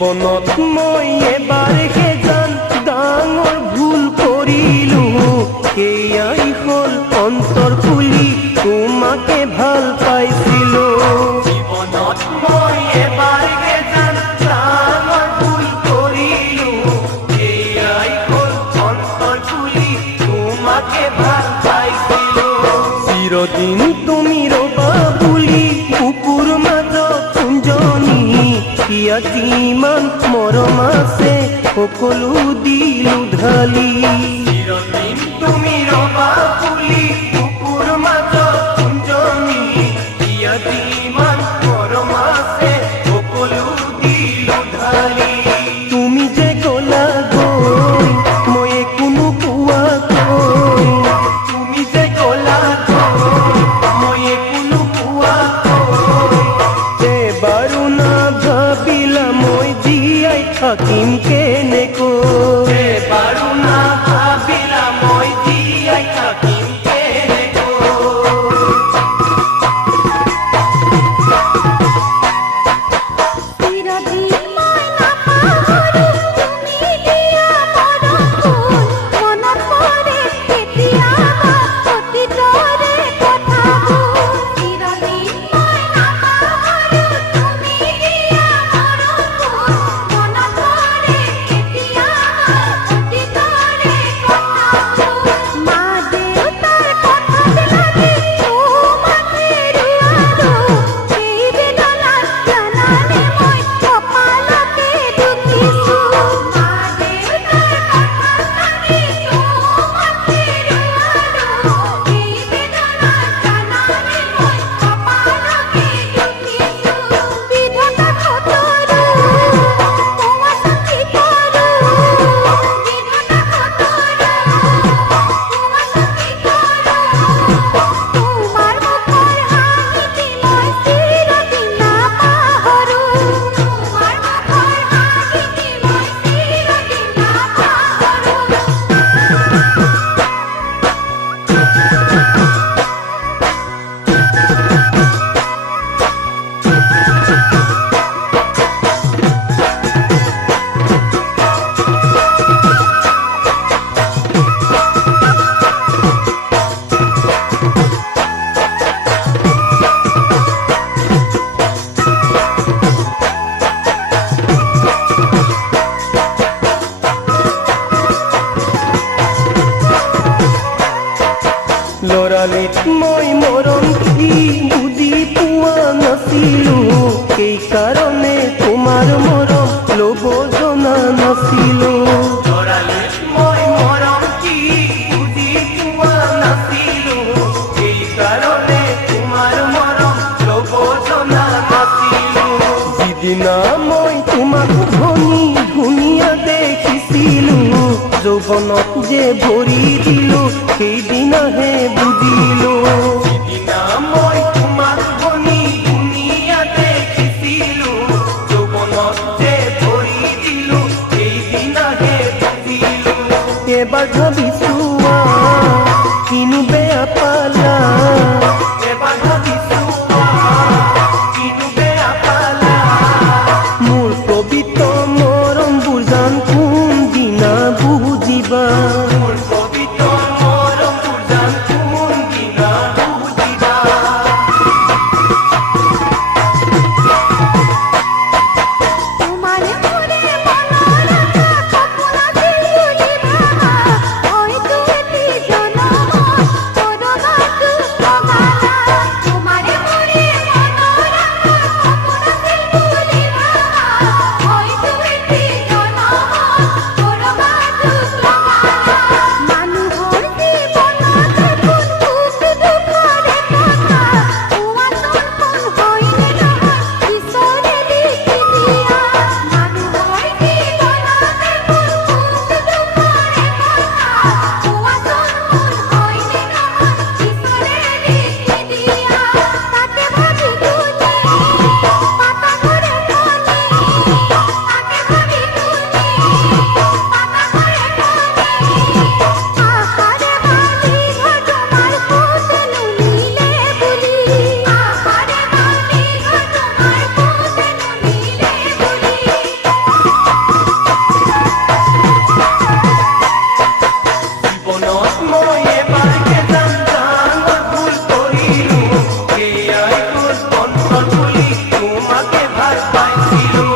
জীৱনত মই এবাৰ হেজান ডাঙৰ ভুল কৰিলো, সেয়াই হ'ল অন্তৰ খুলি তোমাকে ভাল পাইছিলো। জীৱনত মই এবাৰ হেজান ডাঙৰ ভুল কৰিলো, সেয়াই হ'ল অন্তৰ খুলি তোমাকে ভাল পাইছিলো। চিৰদিন তুমি ৰবা বুলি কুকুৰ মাজত কুঞ্জনী, ইয়াত যিমান মৰম আছে সকলো দিলো ঢালি। চিৰদিন তুমি ৰবা বুলি কুকুৰ মাজত কুঞ্জনী, ইয়াত যিমান মৰম আছে সকলো দিলো ঢালি। তুমি যে গলা গৈ মই একো নোপোৱাকৈ, তুমি যে গলা গৈ মই একো নোপোৱাকৈ, এবাৰো নাভাবিলা মই জীয়াই থাকিম কেনেকৈ, এবাৰো নাভাবিলা মই জীয়াই থাকিম কেনেকৈ। চিৰদিন মই নাপাহৰো তুমি দিয়া মৰমবোৰ, মনত পৰে কেতিয়াবা অতীতৰে কথাবোৰ। চিৰদিন মই নাপাহৰো তুমি দিয়া মৰমবোৰ, মনত পৰে কেতিয়াবা অতীতৰে কথাবোৰ। মা দেউতাৰ কথাত লাগি তোমাক হেৰুৱালো, সেই বেদনাত জানানে মই কপালকে দুখিছো। মা দেউতাৰ কথাত লাগি তোমাক হেৰুৱালো, সেই বেদনাত জানানে মই কপালকে দুখিছো। বিধাতা কতৰো তোমাক সাক্ষী কৰো, বিধাতা কতৰো তোমাক সাক্ষী কৰো। তোমাৰ মুখৰ হাঁহিটি মই চিৰদিন নাপাহৰো, তোমাৰ মুখৰ হাঁহিটি মই চিৰদিন নাপাহৰো। লৰালিত মই মৰম কি বুজি পোৱা নাছিলো, সেইকাৰণে তোমাৰ মৰম ল'ব জনা নাছিলো। লৰালিত মই মৰম কি বুজি পোৱা নাছিলো, সেইকাৰণে তোমাৰ মৰম ল'ব জনা নাছিলো। যিদিনা মই তোমাক ধনী ধুনীয়া দেখিছিলো, যৌৱনত যে ভৰি দিলো সেইদিনাহে বুজিলো। যিদিনা মই তোমাক ধনী ধুনীয়া দেখিছিলো, যৌৱনত যে ভৰি দিলো সেইদিনাহে বুজিলো। এবাৰ ভাবিছো কিনো বেয়া পালা, এবাৰ ভাবিছো কিনো বেয়া পালা, মোৰ পবিত্ৰ মৰমবোৰ জান কোনদিনা বুজিবা, মোৰ পবিত্ৰ মৰমবোৰ জান কোনদিনা বুজিবা। তোমাৰ মোৰে মনৰ আশা সপোন আছিল বুলি ভাবা, চিৰ